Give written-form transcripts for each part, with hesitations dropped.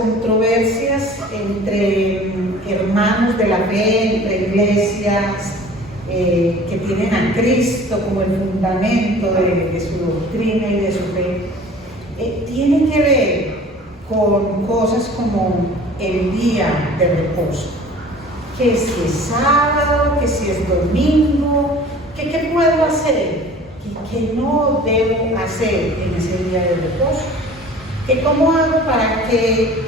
controversias entre hermanos de la fe, entre iglesias que tienen a Cristo como el fundamento de su doctrina y de su fe, tiene que ver con cosas como el día de reposo, que si es sábado, que si es domingo, que qué puedo hacer, que no debo hacer en ese día de reposo, que cómo hago para que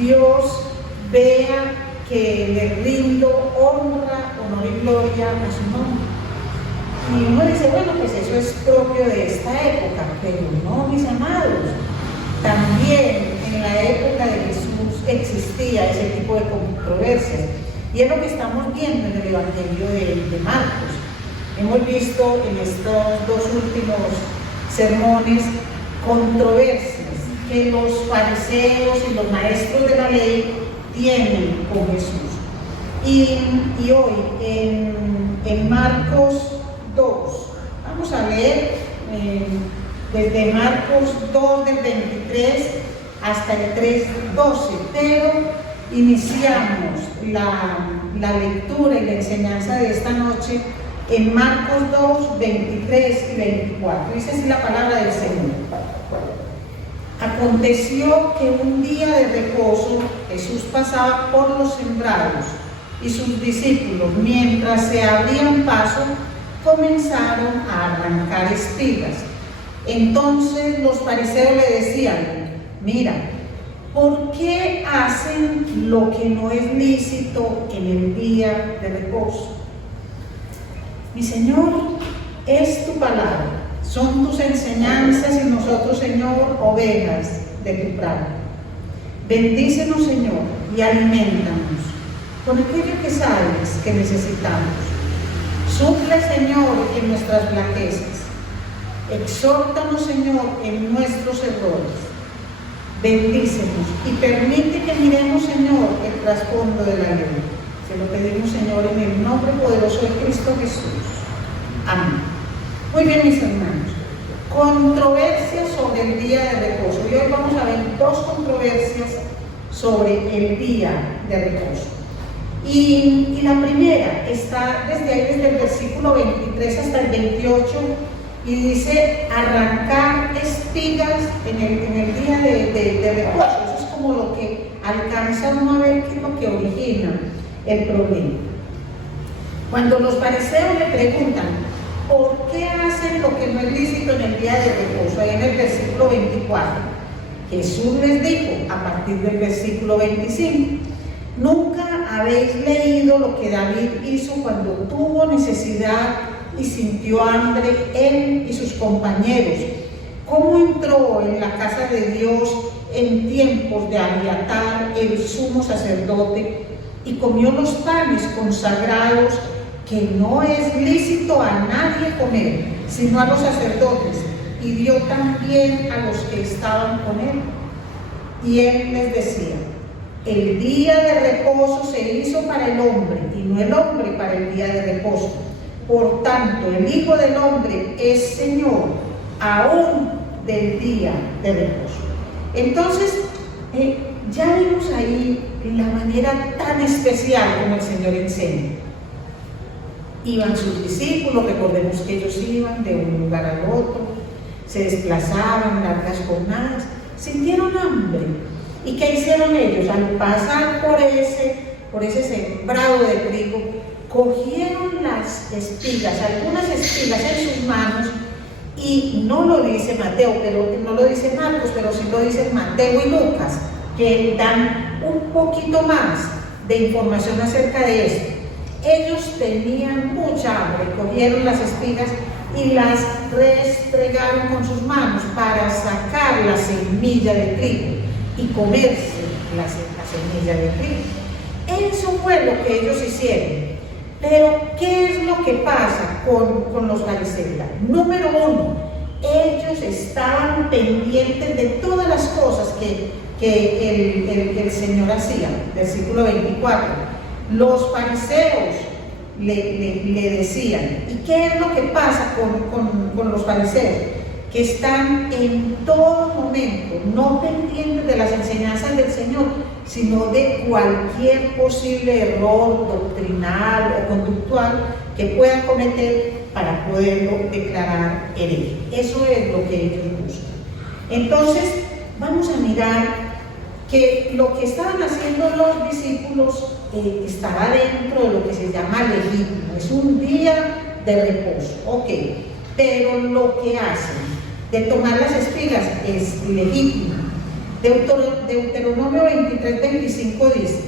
Dios vea que le rindo honra, honor y gloria a su nombre. Y uno dice, bueno, pues eso es propio de esta época, pero no, mis amados. También en la época de Jesús existía ese tipo de controversias. Y es lo que estamos viendo en el Evangelio de Marcos. Hemos visto en estos dos últimos sermones controversias que los fariseos y los maestros de la ley tienen con Jesús. Y hoy en Marcos 2, vamos a leer desde Marcos 2 del 23 hasta el 3:12, pero iniciamos la lectura y la enseñanza de esta noche en Marcos 2, 23 y 24. Dice así la palabra del Señor. Aconteció que un día de reposo Jesús pasaba por los sembrados y sus discípulos, mientras se abrían paso, comenzaron a arrancar espigas. Entonces los fariseos le decían: mira, ¿por qué hacen lo que no es lícito en el día de reposo? Mi Señor, es tu palabra, son tus enseñanzas y nosotros, Señor, ovejas de tu prado. Bendícenos, Señor, y alimentanos con aquello que sabes que necesitamos. Suple, Señor, en nuestras flaquezas. Exhórtanos, Señor, en nuestros errores. Bendícenos y permite que miremos, Señor, el trasfondo de la ley. Se lo pedimos, Señor, en el nombre poderoso de Cristo Jesús. Amén. Muy bien, mis hermanos. Controversias sobre el día de reposo. Y hoy vamos a ver dos controversias sobre el día de reposo. Y la primera está desde el versículo 23 hasta el 28 y dice arrancar espigas en el día de reposo. Eso es como lo que alcanza uno a ver qué es lo que origina el problema. Cuando los fariseos le preguntan ¿por qué hacen lo que no es lícito en el día de reposo? Ahí en el versículo 24, Jesús les dijo a partir del versículo 25: ¿nunca habéis leído lo que David hizo cuando tuvo necesidad y sintió hambre, él y sus compañeros? ¿Cómo entró en la casa de Dios en tiempos de Abiatar, el sumo sacerdote, y comió los panes consagrados que no es lícito a nadie comer, sino a los sacerdotes, y dio también a los que estaban con él? Y él les decía: el día de reposo se hizo para el hombre, y no el hombre para el día de reposo. Por tanto, el Hijo del Hombre es Señor aún del día de reposo. Entonces, ya vimos ahí la manera tan especial como el Señor enseña. Iban sus discípulos, recordemos que ellos iban de un lugar al otro, se desplazaban largas jornadas, sintieron hambre. ¿Y qué hicieron ellos? Al pasar por ese sembrado de trigo, cogieron las espigas, algunas espigas en sus manos, y no lo dice Mateo, pero no lo dice Marcos, pero sí lo dicen Mateo y Lucas, que dan un poquito más de información acerca de esto. Ellos tenían mucha hambre, cogieron las espigas y las restregaron con sus manos para sacar la semilla de trigo y comerse la semilla de trigo. Eso fue lo que ellos hicieron. Pero, ¿qué es lo que pasa con los fariseos? Número uno, ellos estaban pendientes de todas las cosas que el Señor hacía. Versículo 24. Los fariseos le decían, ¿y qué es lo que pasa con los fariseos? que están en todo momento, no pendientes de las enseñanzas del Señor, sino de cualquier posible error doctrinal o conductual que puedan cometer para poderlo declarar hereje. Eso es lo que ellos buscan. Entonces, vamos a mirar que lo que estaban haciendo los discípulos estaba dentro de lo que se llama legítimo, es un día de reposo, ok, pero lo que hacen de tomar las espigas es legítimo. Deuteronomio 23:25 dice: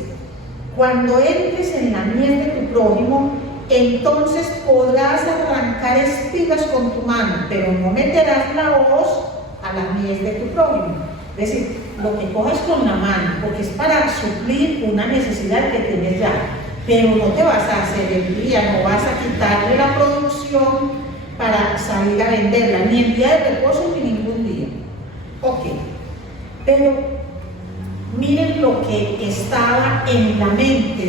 cuando entres en la mies de tu prójimo, entonces podrás arrancar espigas con tu mano, pero no meterás la hoz a la mies de tu prójimo. Es decir, lo que coges con la mano, porque es para suplir una necesidad que tienes ya, pero no te vas a hacer el día, no vas a quitarle la producción para salir a venderla, ni en día de reposo ni ningún día. Ok, pero miren lo que estaba en la mente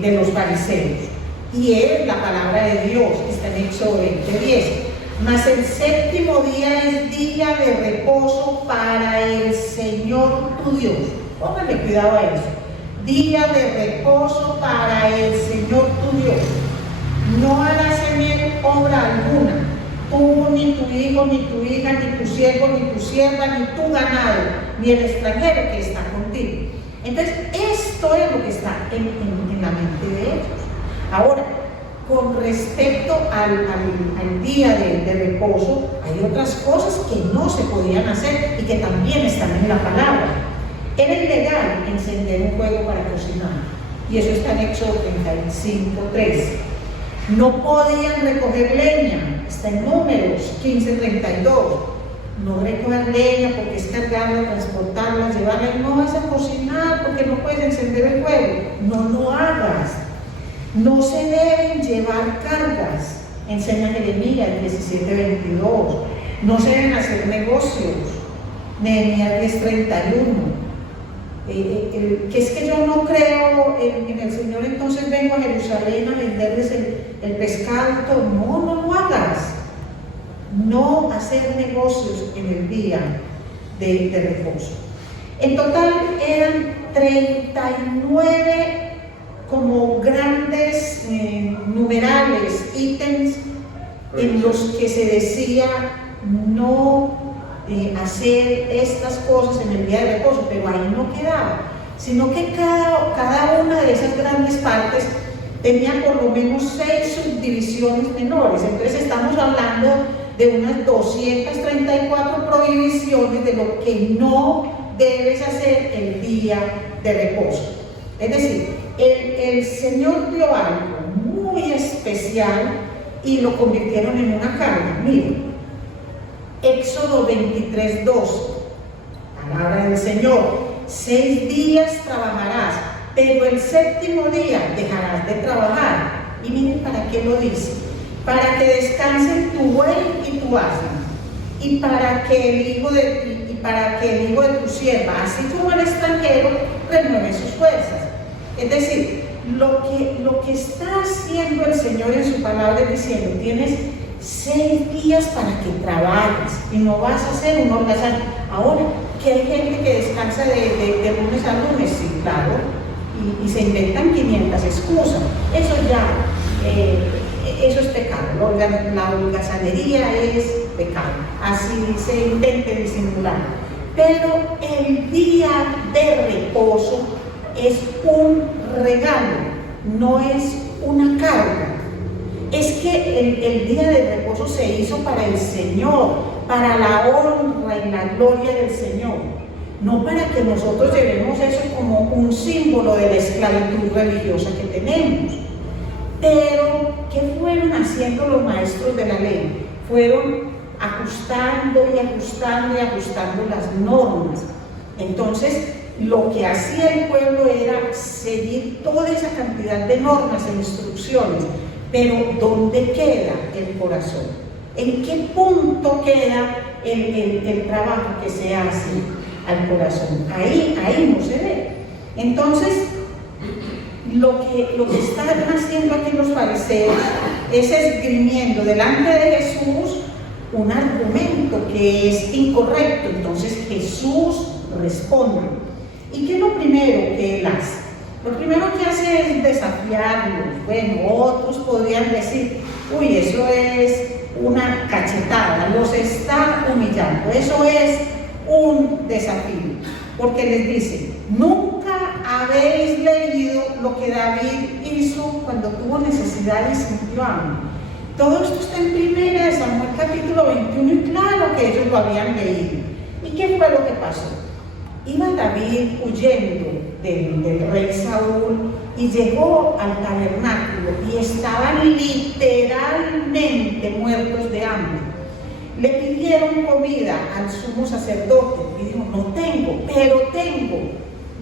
de los fariseos, y es la palabra de Dios, que está en Éxodo 20:10. Mas el séptimo día es día de reposo para el Señor tu Dios. Póngale cuidado a eso. Día de reposo para el Señor tu Dios. No harás en él obra alguna, tú, ni tu hijo, ni tu hija, ni tu siervo, ni tu sierva, ni tu ganado, ni el extranjero que está contigo. Entonces, esto es lo que está en la mente de ellos. Ahora, con respecto al día de reposo, hay otras cosas que no se podían hacer y que también están en la palabra. Era ilegal encender un fuego para cocinar, y eso está en Éxodo 35:3. No podían recoger leña, está en Números 15:32. No recoger leña porque es cargarla, transportarla, llevarla, y no vas a cocinar porque no puedes encender el fuego. No lo hagas. No se deben llevar cargas, enseña Jeremías 17:22. No se deben hacer negocios, Nehemías 10:31. Que es que yo no creo en el Señor, entonces vengo a Jerusalén a venderles el pescado. No lo hagas. No hacer negocios en el día de reposo. En total eran 39 como grandes numerales, ítems en los que se decía no hacer estas cosas en el día de reposo, pero ahí no quedaba, sino que cada una de esas grandes partes tenía por lo menos 6 subdivisiones menores. Entonces estamos hablando de unas 234 prohibiciones de lo que no debes hacer el día de reposo. Es decir, el Señor dio algo muy especial y lo convirtieron en una carga. Miren, Éxodo 23:12, palabra del Señor: 6 días trabajarás, pero el séptimo día dejarás de trabajar. Y miren para qué lo dice: para que descansen tu buey y tu asna, y para que el hijo de tu sierva, así como el extranjero, renueve sus fuerzas. Es decir, lo que está haciendo el Señor en su palabra es diciendo: tienes 6 días para que trabajes y no vas a hacer un holgazán. Ahora, que hay gente que descansa de lunes a lunes, sí, claro, y se inventan 500 excusas. Eso ya, eso es pecado. La holgazanería es pecado. Así se intente disimular. Pero el día de reposo es un regalo, no es una carga. Es que el día de reposo se hizo para el Señor, para la honra y la gloria del Señor, no para que nosotros llevemos eso como un símbolo de la esclavitud religiosa que tenemos. Pero, ¿qué fueron haciendo los maestros de la ley? Fueron ajustando y ajustando y ajustando las normas. Entonces, lo que hacía el pueblo era seguir toda esa cantidad de normas e instrucciones. Pero ¿dónde queda el corazón? ¿En qué punto queda el trabajo que se hace al corazón? Ahí no se ve. Entonces, lo que están haciendo aquí los fariseos es esgrimiendo delante de Jesús un argumento que es incorrecto. Entonces Jesús responde. ¿Y qué es lo primero que él hace? Lo primero que hace es desafiarlos. Bueno, otros podrían decir, uy, eso es una cachetada, los está humillando. Eso es un desafío, porque les dice, nunca habéis leído lo que David hizo cuando tuvo necesidad y sintió hambre. Todo esto está en 1 Samuel capítulo 21 y claro que ellos lo habían leído. ¿Y qué fue lo que pasó? Iba David huyendo del rey Saúl y llegó al tabernáculo y estaban literalmente muertos de hambre. Le pidieron comida al sumo sacerdote y dijo, no tengo, pero tengo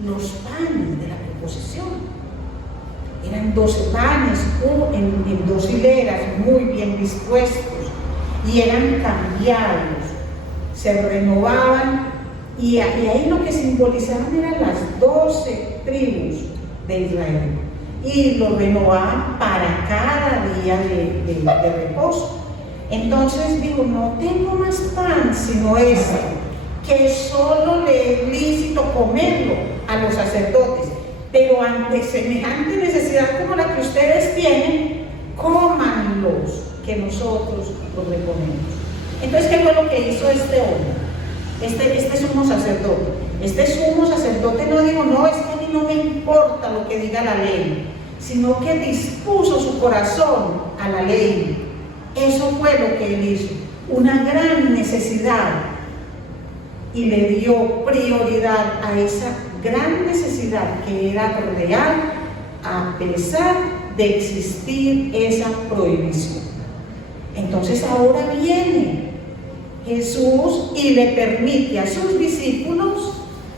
los panes de la proposición. Eran 12 panes en 2 hileras muy bien dispuestos y eran cambiados, se renovaban y ahí lo que simbolizaban eran las 12 tribus de Israel y lo renovaban para cada día de reposo. Entonces digo, no tengo más pan sino este, que solo le es lícito comerlo a los sacerdotes, pero ante semejante necesidad como la que ustedes tienen, cómanlos, que nosotros los reponemos. Entonces, ¿qué fue lo que hizo este hombre? Este sumo sacerdote. Este sumo sacerdote no dijo, no, es que a mí no me importa lo que diga la ley, sino que dispuso su corazón a la ley. Eso fue lo que él hizo, una gran necesidad, y le dio prioridad a esa gran necesidad que era real, a pesar de existir esa prohibición. Entonces ahora viene Jesús y le permite a sus discípulos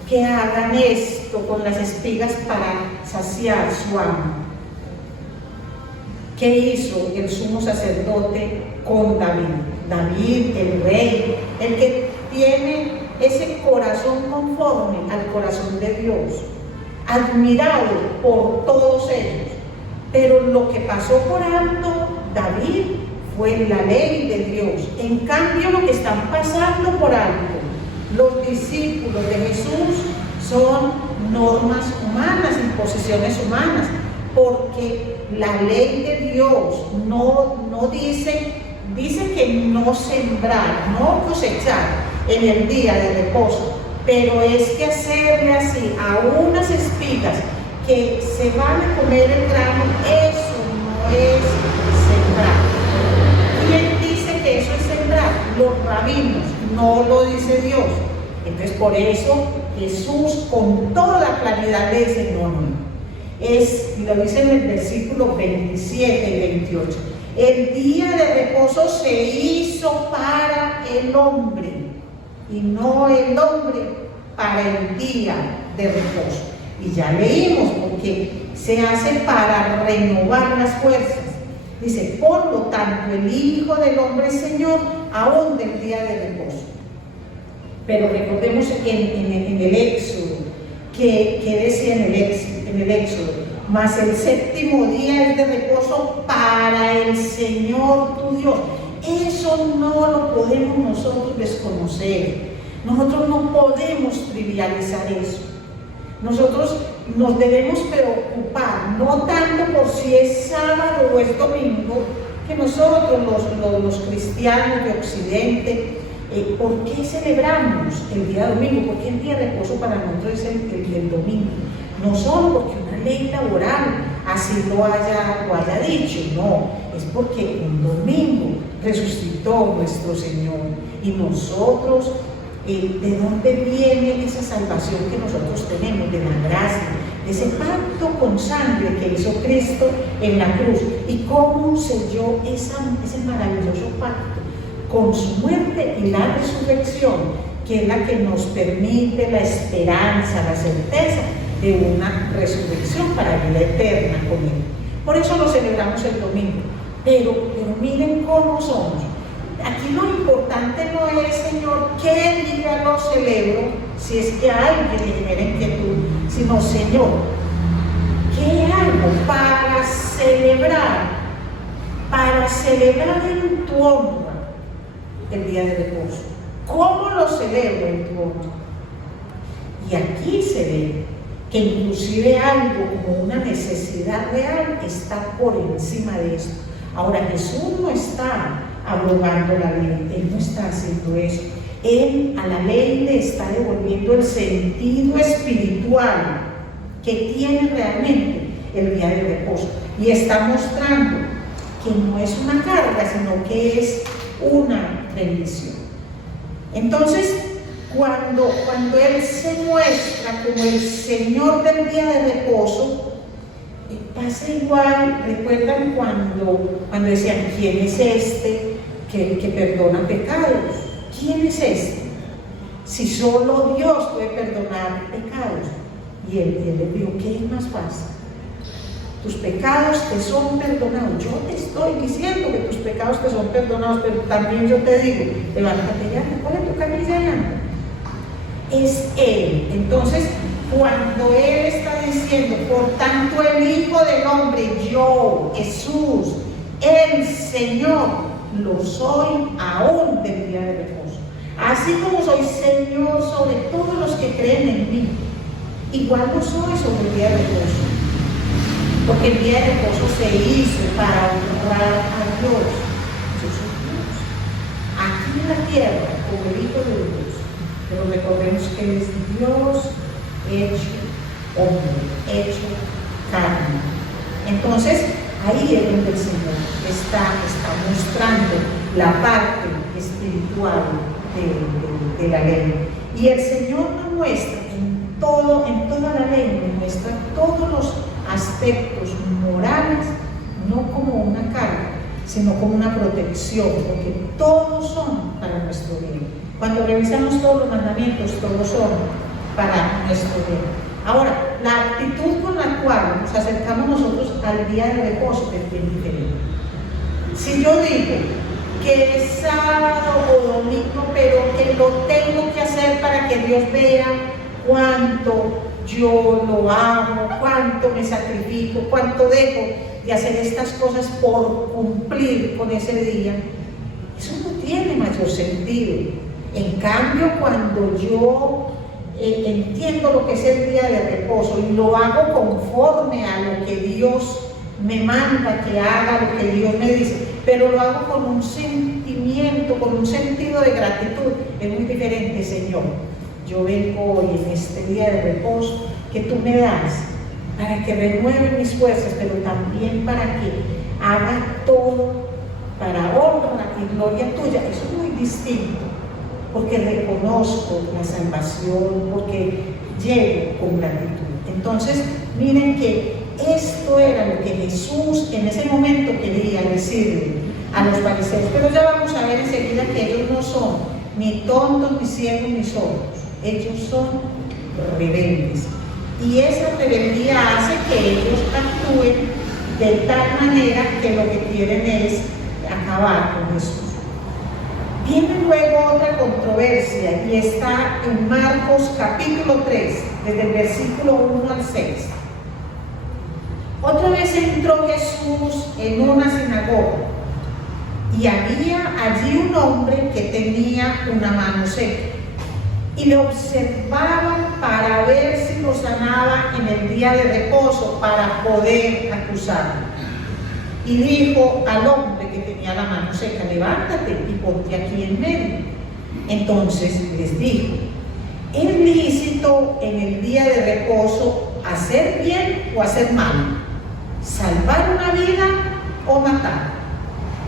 que hagan esto con las espigas para saciar su hambre. ¿Qué hizo el sumo sacerdote con David? David, el rey, el que tiene ese corazón conforme al corazón de Dios, admirado por todos ellos. Pero lo que pasó por alto David fue la ley de Dios. En cambio, lo que están pasando por alto los discípulos de Jesús son normas humanas, imposiciones humanas, porque la ley de Dios no dice que no sembrar, no cosechar en el día de reposo, pero es que hacerle así a unas espigas que se van a comer el grano, eso no es sembrar. ¿Quién dice que eso es sembrar? Los rabinos, no lo dice Dios. Entonces por eso Jesús con toda claridad le dice, no. Lo dice en el versículo 27 y 28. El día de reposo se hizo para el hombre y no el hombre para el día de reposo. Y ya leímos, porque se hace para renovar las fuerzas. Dice, por lo tanto, el Hijo del Hombre es Señor aún del día de reposo. Pero recordemos en el Éxodo, que decía en el Éxodo, mas el séptimo día es de reposo para el Señor tu Dios. Eso no lo podemos nosotros desconocer. Nosotros no podemos trivializar eso. Nosotros nos debemos preocupar, no tanto por si es sábado o es domingo, que nosotros los cristianos de Occidente, ¿por qué celebramos el día domingo? ¿Por qué el día de reposo para nosotros es el domingo? No solo porque una ley laboral así lo haya dicho, no, es porque un domingo resucitó nuestro Señor y nosotros, ¿de dónde viene esa salvación que nosotros tenemos? De la gracia, de ese pacto con sangre que hizo Cristo en la cruz. ¿Y cómo selló ese maravilloso pacto? Con su muerte y la resurrección, que es la que nos permite la esperanza, la certeza de una resurrección para vida eterna con Él. Por eso lo celebramos el domingo. Pero miren cómo somos. Aquí lo importante no es, Señor, qué día lo celebro, si es que a alguien le genera inquietud, sino, Señor, ¿qué hago para celebrar en tu honra el día de reposo? ¿Cómo lo celebro en tu honor? Y aquí se ve que inclusive algo como una necesidad real está por encima de esto. Ahora, Jesús no está abrogando la ley, Él no está haciendo eso. Él a la ley le está devolviendo el sentido espiritual que tiene realmente el día de reposo. Y está mostrando que no es una carga, sino que es una bendición. Entonces, cuando Él se muestra como el Señor del día de reposo, pasa igual. ¿Recuerdan cuando decían, ¿quién es este que perdona pecados? ¿Quién es este? Si solo Dios puede perdonar pecados. Y él le dijo, ¿qué es más fácil? Tus pecados te son perdonados. Yo te estoy diciendo que tus pecados te son perdonados, pero también yo te digo, levántate y anda, ponle tu camisa y anda. Es Él. Entonces, cuando Él está diciendo, por tanto el Hijo del Hombre, yo, Jesús, el Señor, lo soy aún del día de reposo. Así como soy Señor sobre todos los que creen en mí, igual lo soy sobre el día de reposo. Porque el día de reposo se hizo para honrar a Dios. Yo soy Dios. Aquí en la tierra, como el Hijo de Dios. Pero recordemos que Él es Dios hecho hombre, hecho carne. Entonces, ahí es donde el Señor está mostrando la parte espiritual de la ley. Y el Señor nos muestra en toda la ley, nos muestra todos los aspectos morales, no como una carga, sino como una protección, porque todos son para nuestro bien. Cuando revisamos todos los mandamientos, todos son para nuestro bien. Ahora, la actitud con la cual nos acercamos nosotros al día de reposo es bien diferente. Si yo digo que es sábado o domingo, pero que lo tengo que hacer para que Dios vea cuánto yo lo amo, cuánto me sacrifico, cuánto dejo de hacer estas cosas por cumplir con ese día, eso no tiene mayor sentido. En cambio, cuando yo entiendo lo que es el día de reposo y lo hago conforme a lo que Dios me manda que haga, lo que Dios me dice, pero lo hago con un sentimiento, con un sentido de gratitud, es muy diferente. Señor, yo vengo hoy en este día de reposo que tú me das para que renueve mis fuerzas, pero también para que haga todo para honra y gloria tuya. Eso es muy distinto, porque reconozco la salvación, porque llego con gratitud. Entonces, miren que esto era lo que Jesús en ese momento quería decirle a los fariseos, pero ya vamos a ver enseguida que ellos no son ni tontos, ni ciegos, ni sordos. Ellos son rebeldes. Y esa rebeldía hace que ellos actúen de tal manera que lo que quieren es acabar con Jesús. Viene luego otra controversia y está en Marcos capítulo 3, desde el versículo 1 al 6. Otra vez entró Jesús en una sinagoga y había allí un hombre que tenía una mano seca. Y le observaban para ver si lo sanaba en el día de reposo, para poder acusarlo. Y dijo al hombre que tenía la mano seca, levántate y ponte aquí en medio. Entonces les dijo, ¿es lícito en el día de reposo hacer bien o hacer mal? ¿Salvar una vida o matar?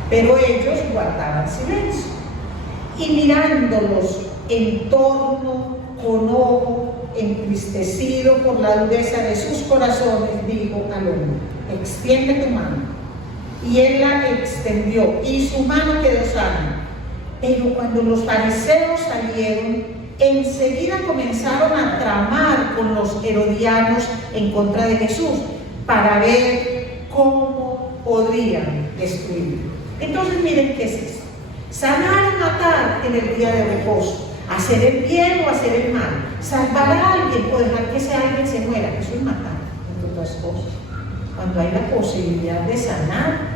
Pero ellos guardaban silencio. Y mirándolos en torno con ojo entristecido por la dureza de sus corazones, dijo al hombre, extiende tu mano. Y él la extendió y su mano quedó sana. Pero cuando los fariseos salieron, enseguida comenzaron a tramar con los herodianos en contra de Jesús para ver cómo podrían destruirlo. Entonces miren qué es eso: sanar o matar en el día de reposo, hacer el bien o hacer el mal, salvar a alguien o dejar que ese alguien se muera. Eso es matar, entre otras cosas. Cuando hay la posibilidad de sanar,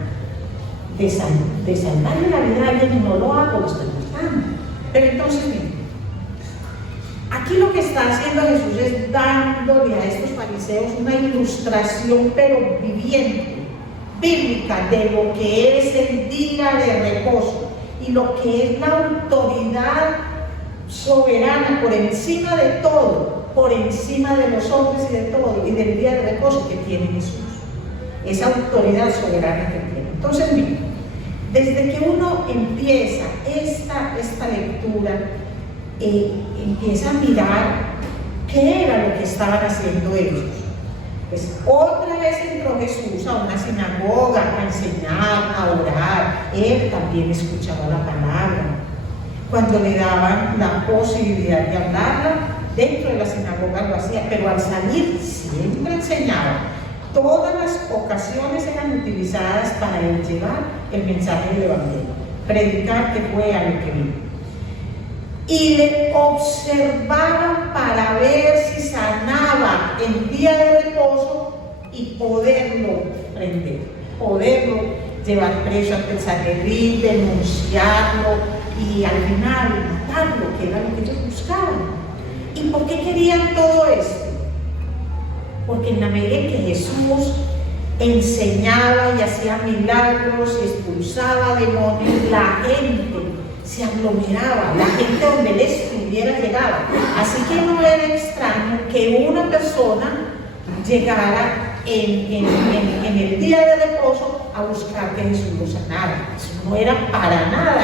de salvarle la vida a alguien y no lo hago, lo estoy matando. respetando. Pero entonces, miren, aquí lo que está haciendo Jesús es dándole a estos fariseos una ilustración, pero viviente, bíblica, de lo que es el día de reposo y lo que es la autoridad soberana por encima de todo, por encima de los hombres y de todo, y del día de reposo que tiene Jesús. Esa autoridad soberana que tiene. Entonces, miren, desde que uno empieza esta lectura, empieza a mirar qué era lo que estaban haciendo ellos. Pues otra vez entró Jesús a una sinagoga a enseñar, a orar. Él también escuchaba la palabra. Cuando le daban la posibilidad de hablarla, dentro de la sinagoga lo hacía, pero al salir siempre enseñaba. Todas las ocasiones eran utilizadas para él llevar el mensaje del Evangelio, predicar, que fue a lo que vino. Y le observaban para ver si sanaba en día de reposo y poderlo prender, poderlo llevar preso ante el Sanedrín, denunciarlo y al final matarlo, que era lo que ellos buscaban. ¿Y por qué querían todo esto? Porque en la medida en que Jesús enseñaba y hacía milagros y expulsaba demonios, la gente se aglomeraba, la gente donde él estuviera llegaba. Así que no era extraño que una persona llegara en el día de reposo a buscar que Jesús lo sanara. Eso no era para nada,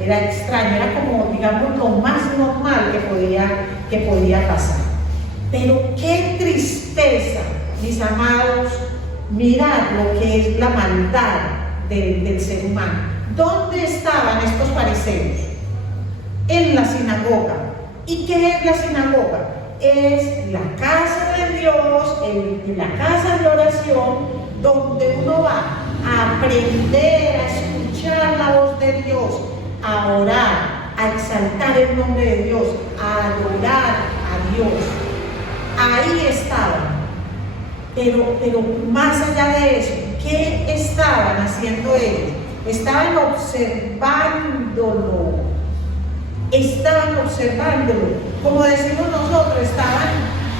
era extraño, era como, digamos, lo más normal que podía pasar. Pero qué tristeza, mis amados, mirar lo que es la maldad del ser humano. ¿Dónde estaban estos fariseos? En la sinagoga. ¿Y qué es la sinagoga? Es la casa de Dios, la casa de oración, donde uno va a aprender, a escuchar la voz de Dios, a orar, a exaltar el nombre de Dios, a adorar a Dios. Ahí estaban. Pero más allá de eso, ¿qué estaban haciendo ellos? Estaban observándolo. Como decimos nosotros, estaban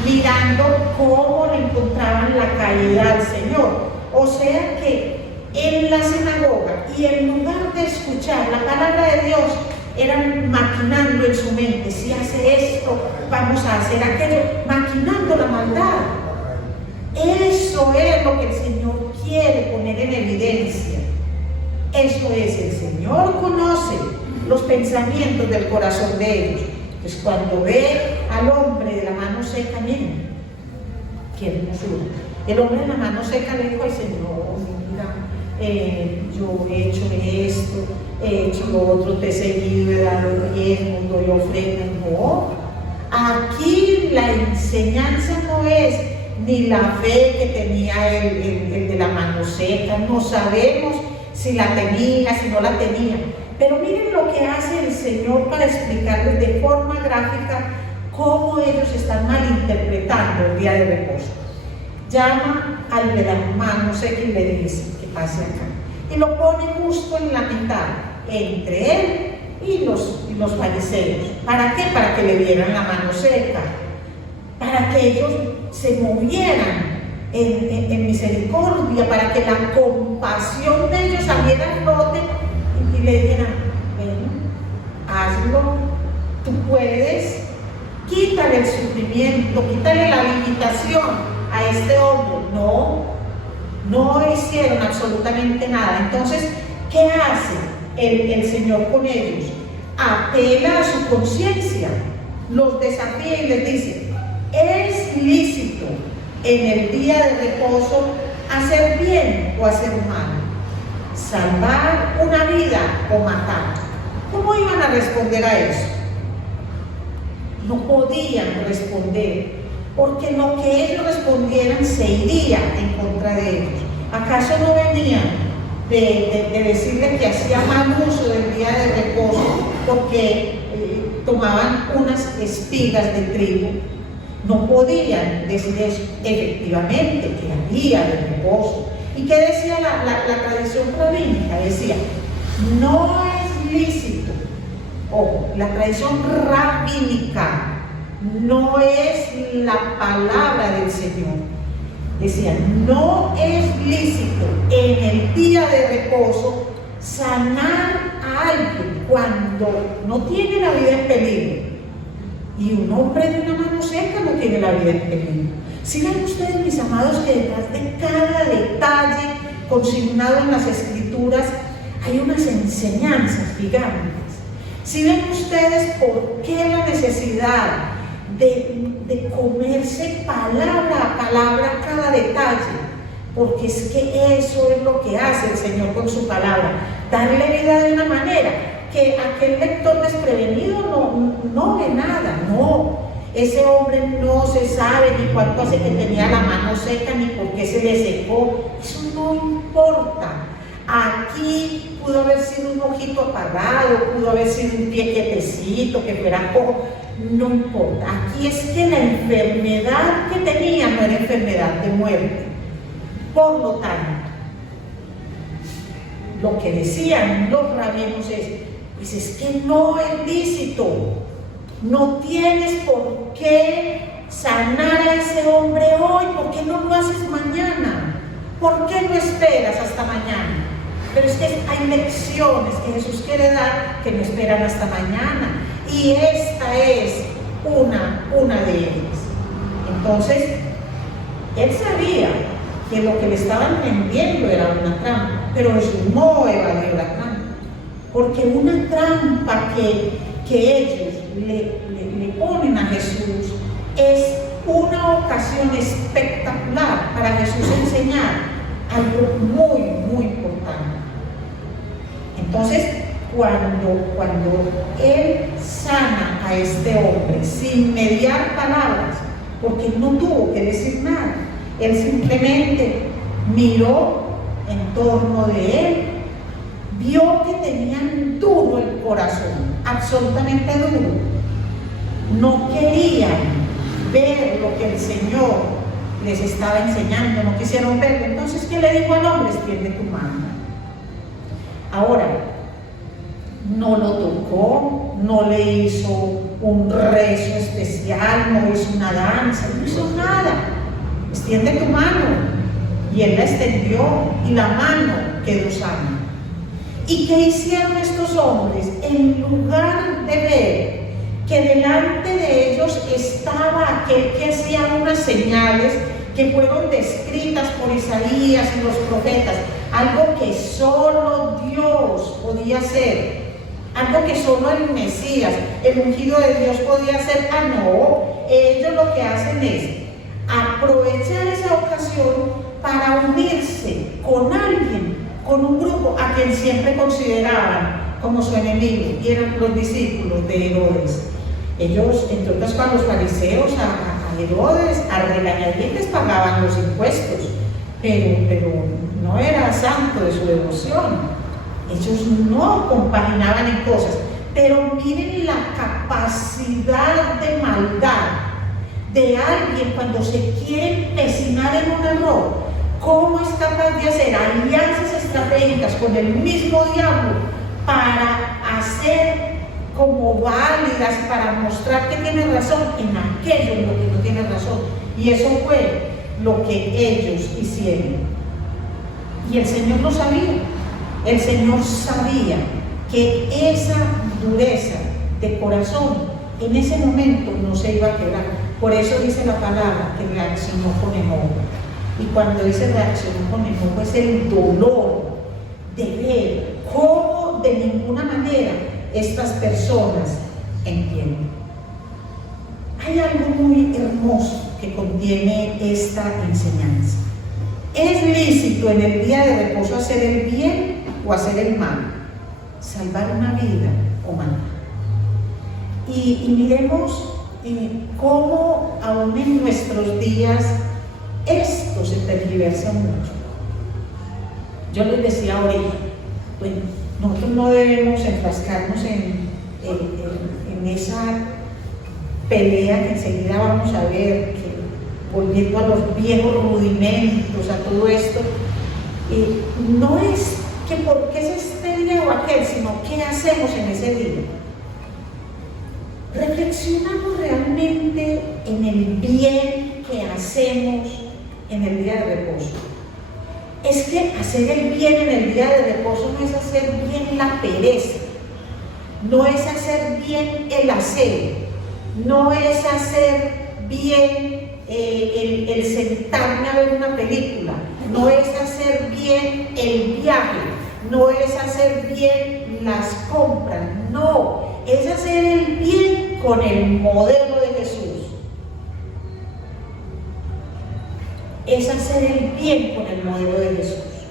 mirando cómo le encontraban la caída al Señor. O sea que en la sinagoga y en lugar de escuchar la palabra de Dios, eran maquinando en su mente: si hace esto, vamos a hacer aquello, maquinando la maldad. Eso es lo que el Señor quiere poner en evidencia. Eso es, el Señor conoce los pensamientos del corazón de ellos. Pues cuando ve al hombre de la mano seca, miren, qué hermosura. El hombre de la mano seca le dijo al Señor: mira, yo he hecho esto, he hecho lo otro, te he seguido, he dado diezmos, doy ofrendas. No, aquí la enseñanza no es ni la fe que tenía el de la mano seca. No sabemos si la tenía, si no la tenía. Pero miren lo que hace el Señor para explicarles de forma gráfica cómo ellos están malinterpretando el día de reposo. Llama al de la mano seca y le dice que pase acá. Y lo pone justo en la mitad, entre él y los fariseos. ¿Para qué? Para que le dieran la mano seca, para que ellos se movieran en misericordia, para que la compasión de ellos saliera a flote y le dijeran: bueno, hazlo, tú puedes, quítale el sufrimiento, quítale la limitación a este hombre. No hicieron absolutamente nada. Entonces, ¿qué hace el Señor con ellos? Apela a su conciencia, los desafía y les dice: ¿es lícito en el día de reposo hacer bien o hacer mal? ¿Salvar una vida o matar? ¿Cómo iban a responder a eso? No podían responder, porque lo que ellos respondieran se iría en contra de ellos. ¿Acaso no venían de decirle que hacía mal uso del día de reposo porque tomaban unas espigas de trigo? No podían decir eso. Efectivamente, que era día de reposo. ¿Y qué decía la tradición rabínica? Decía: no es lícito Ojo, la tradición rabínica no es la palabra del Señor. Decía, no es lícito en el día de reposo sanar a alguien cuando no tiene la vida en peligro. Y un hombre de una mano seca no tiene la vida en peligro. Si ven ustedes, mis amados, que detrás de cada detalle consignado en las Escrituras hay unas enseñanzas gigantes. Si ven ustedes por qué la necesidad de comerse palabra a palabra cada detalle, porque es que eso es lo que hace el Señor con su palabra, darle vida de una manera que aquel lector desprevenido no ve nada, no. Ese hombre no se sabe ni cuánto hace que tenía la mano seca, ni por qué se le secó, eso no importa. Aquí pudo haber sido un ojito apagado, pudo haber sido un pie quietecito, que fuera cojo, no importa. Aquí es que la enfermedad que tenía no era enfermedad de muerte. Por lo tanto, lo que decían los rabinos pues es que no es lícito, no tienes por qué sanar a ese hombre hoy, ¿por qué no lo haces mañana? ¿Por qué no esperas hasta mañana? Pero es que hay lecciones que Jesús quiere dar que no esperan hasta mañana, y esta es una de ellas. Entonces, él sabía que lo que le estaban vendiendo era una trampa, pero Jesús no evadió la trampa, porque una trampa que ellos le ponen a Jesús es una ocasión espectacular para Jesús enseñar algo muy, muy importante. Entonces, cuando él sana a este hombre sin mediar palabras, porque no tuvo que decir nada, él simplemente miró en torno de él, vio que tenían duro el corazón, absolutamente duro, no querían ver lo que el Señor les estaba enseñando, no quisieron verlo. Entonces, ¿qué le dijo al hombre? Extiende tu mano. Ahora, no lo tocó, no le hizo un rezo especial, no hizo una danza, no hizo nada. Extiende tu mano. Y él la extendió y la mano quedó sana. ¿Y qué hicieron estos hombres? En lugar de ver que delante de ellos estaba aquel que hacía unas señales que fueron descritas por Isaías y los profetas, algo que solo Dios podía hacer, algo que solo el Mesías, el ungido de Dios podía hacer. No, ellos lo que hacen es aprovechar esa ocasión para unirse con alguien, con un grupo a quien siempre consideraban como su enemigo, y eran los discípulos de Herodes. Ellos, entre otras cosas, los fariseos a Herodes, a regañadientes, pagaban los impuestos, pero no era santo de su devoción. Ellos no compaginaban en cosas, pero miren la capacidad de maldad de alguien cuando se quiere empecinar en un error. ¿Cómo es capaz de hacer alianzas estratégicas con el mismo diablo para hacer como válidas, para mostrar que tiene razón en aquello en lo que no tiene razón? Y eso fue lo que ellos hicieron. Y el Señor lo sabía. El Señor sabía que esa dureza de corazón en ese momento no se iba a quebrar. Por eso dice la palabra que reaccionó con enojo. Y cuando dice reaccionó con enojo, es el dolor de ver cómo de ninguna manera estas personas entienden. Hay algo muy hermoso que contiene esta enseñanza. ¿Es lícito en el día de reposo hacer el bien o hacer el mal? Salvar una vida o matar. Y miremos cómo aún en nuestros días esto se tergiversa mucho. Yo les decía ahorita, bueno, nosotros no debemos enfrascarnos en esa pelea que enseguida vamos a ver, que volviendo a los viejos rudimentos, a todo esto, no es que por qué es este día o aquel, sino qué hacemos en ese día. reflexionamos realmente en el bien que hacemos en el día de reposo. Es que hacer el bien en el día de reposo no es hacer bien la pereza, no es hacer bien el aseo, no es hacer bien el sentarme a ver una película, no es hacer bien el viaje, no es hacer bien las compras, no, es hacer el bien con el modelo de Jesús. Es hacer el bien con el modelo de Jesús.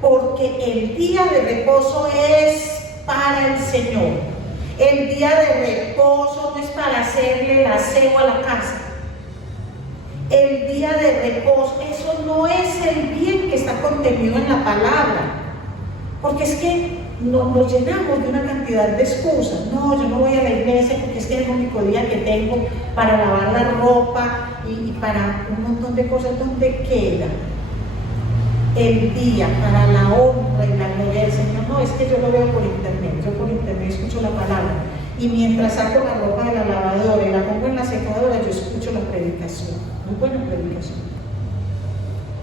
Porque el día de reposo es para el Señor. El día de reposo no es para hacerle el aseo a la casa. El día de reposo, eso no es el bien que está contenido en la palabra. Porque es que nos llenamos de una cantidad de excusas. No, yo no voy a la iglesia porque es que es el único día que tengo para lavar la ropa y para un montón de cosas. ¿Dónde queda el día para la honra y la gloria del Señor? No, es que yo lo veo por internet. Yo por internet escucho la palabra y mientras saco la ropa de la lavadora y la pongo en la secadora, yo escucho la predicación. Muy buena predicación.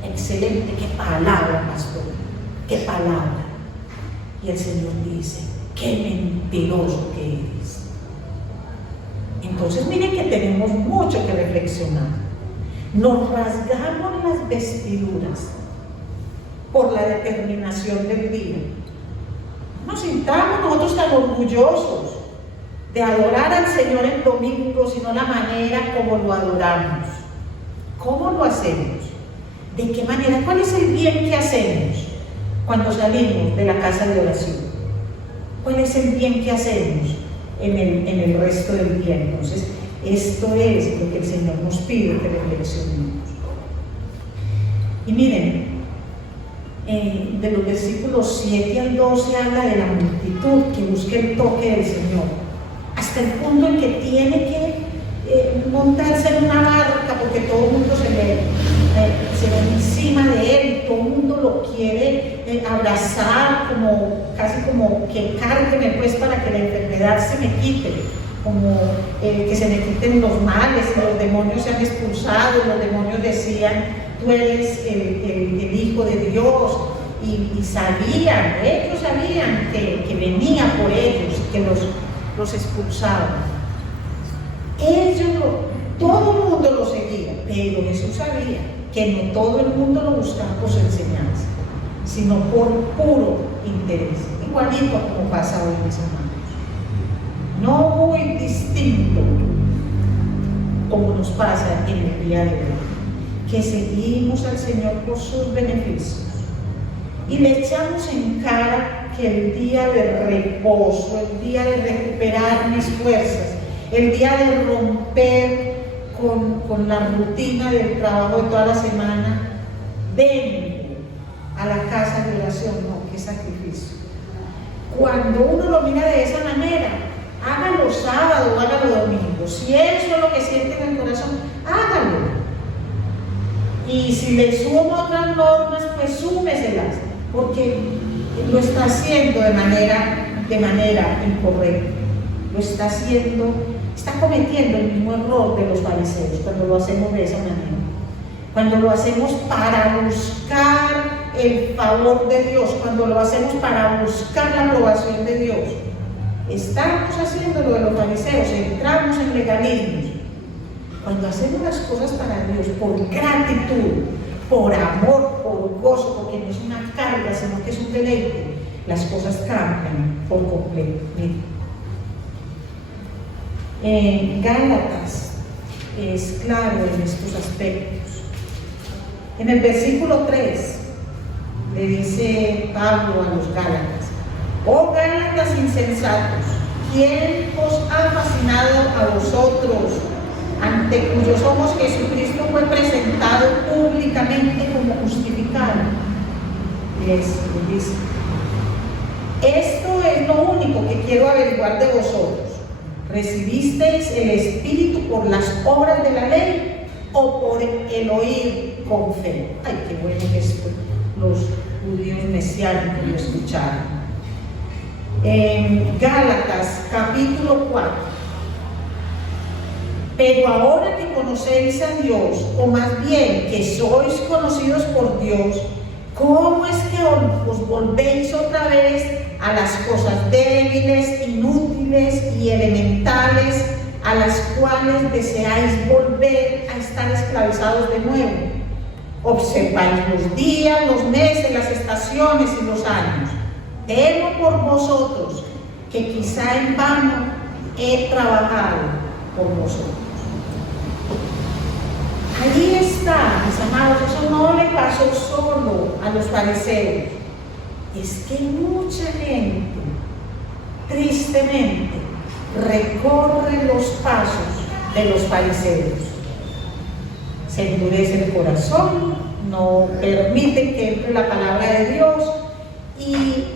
Excelente, qué palabra, pastor, qué palabra. Y el Señor dice, qué mentiroso que eres. Entonces miren que tenemos mucho que reflexionar. Nos rasgamos las vestiduras por la determinación del día. Nos sintamos nosotros tan orgullosos de adorar al Señor el domingo, sino la manera como lo adoramos. ¿Cómo lo hacemos? ¿De qué manera? ¿Cuál es el bien que hacemos cuando salimos de la casa de oración? ¿Cuál es el bien que hacemos en el resto del día? Entonces, esto es lo que el Señor nos pide que reflexionemos. Y miren, de los versículos 7 al 12 habla de la multitud que busca el toque del Señor, hasta el punto en que tiene que montarse en una barca porque todo el mundo se ve encima de él, todo el mundo lo quiere abrazar, casi como que cárgueme pues para que la enfermedad se me quite, como que se me quiten los males, y los demonios se han expulsado, los demonios decían, tú eres el Hijo de Dios, y sabían, ellos sabían que venía por ellos, que los expulsaban. Todo el mundo lo seguía, pero Jesús sabía que no todo el mundo lo buscaba por su enseñanza, sino por puro interés, igualito como pasa hoy, mis hermanos. No muy distinto como nos pasa en el día de hoy, que seguimos al Señor por sus beneficios y le echamos en cara que el día de reposo, el día de recuperar mis fuerzas, el día de romper con la rutina del trabajo de toda la semana, ven a la casa de oración. No, qué sacrificio. Cuando uno lo mira de esa manera, hágalo sábado, hágalo domingo. Si eso es lo que siente en el corazón, hágalo. Y si le sumo otras normas, pues súmeselas, porque lo está haciendo de manera incorrecta. Lo está haciendo, está cometiendo el mismo error de los fariseos cuando lo hacemos de esa manera. Cuando lo hacemos para buscar el favor de Dios, cuando lo hacemos para buscar la aprobación de Dios, estamos haciendo lo de los fariseos, entramos en legalismos. Cuando hacemos las cosas para Dios por gratitud, por amor, por gozo, porque no es una carga, sino que es un deleite, las cosas cambian por completo. En Gálatas es claro en estos aspectos. En el versículo 3 le dice Pablo a los Gálatas: oh Gálatas insensatos, ¿quién os ha fascinado a vosotros, ante cuyos ojos Jesucristo fue presentado públicamente como justificado? Les dice: esto es lo único que quiero averiguar de vosotros. ¿Recibisteis el Espíritu por las obras de la ley o por el oír con fe? Ay, qué bueno que esto los judíos mesiánicos lo escucharon. En Gálatas capítulo 4 Pero ahora que conocéis a Dios, o más bien que sois conocidos por Dios, ¿cómo es que os volvéis otra vez a las cosas débiles, inútiles y elementales, a las cuales deseáis volver a estar esclavizados de nuevo? Observáis los días, los meses, las estaciones y los años. Temo por vosotros, que quizá en vano he trabajado por vosotros. Ahí está, mis amados, eso no le pasó solo a los fariseos. Es que mucha gente, tristemente, recorre los pasos de los fariseos. Se endurece el corazón, no permiten que entre la palabra de Dios y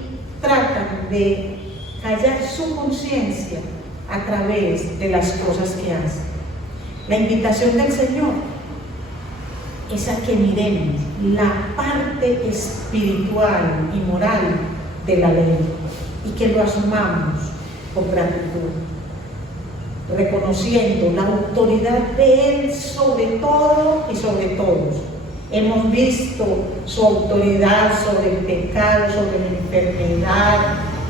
tratan de callar su conciencia a través de las cosas que hacen. La invitación del Señor es a que miremos la parte espiritual y moral de la ley y que lo asumamos con gratitud, reconociendo la autoridad de Él sobre todo y sobre todos. Hemos visto su autoridad sobre el pecado, sobre la enfermedad,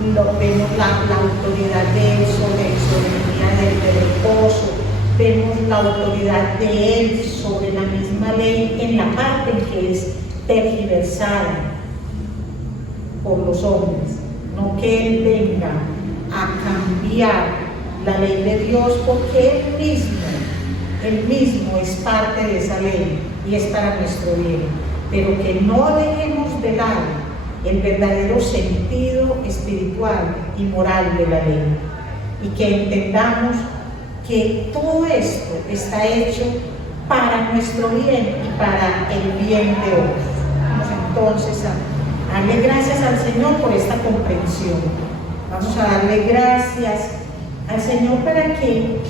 vemos la autoridad de Él sobre el día del reposo, vemos la autoridad de Él sobre la misma ley en la parte en que es tergiversada por los hombres. No que Él venga a cambiar la ley de Dios, porque Él mismo es parte de esa ley y es para nuestro bien, pero que no dejemos de lado el verdadero sentido espiritual y moral de la ley y que entendamos que todo esto está hecho para nuestro bien y para el bien de otros. Vamos entonces a darle gracias al Señor por esta comprensión. Vamos a darle gracias al Señor para que,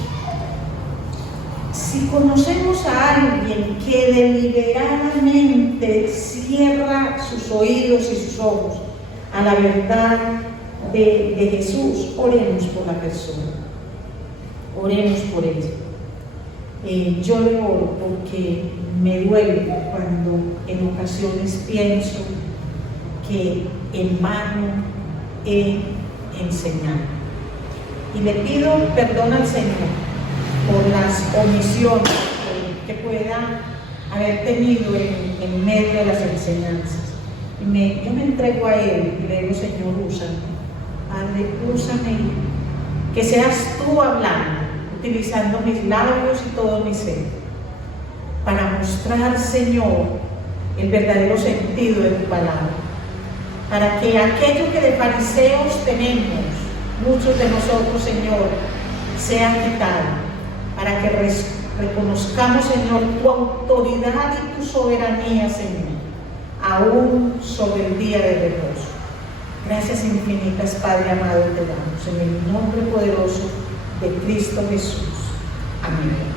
si conocemos a alguien que deliberadamente cierra sus oídos y sus ojos a la verdad de Jesús, oremos por la persona, oremos por ella. Yo le oro porque me duele cuando en ocasiones pienso que en vano he enseñado. Y le pido perdón al Señor por las omisiones que pueda haber tenido en medio de las enseñanzas. Yo me entrego a Él y le digo: Señor, úsame. Padre, úsame. Que seas tú hablando, utilizando mis labios y todo mi ser, para mostrar, Señor, el verdadero sentido de tu palabra. Para que aquello que de fariseos tenemos, muchos de nosotros, Señor, sea quitado. Para que reconozcamos, Señor, tu autoridad y tu soberanía, Señor, aún sobre el día de reposo. Gracias infinitas, Padre amado, te damos en el nombre poderoso de Cristo Jesús. Amén.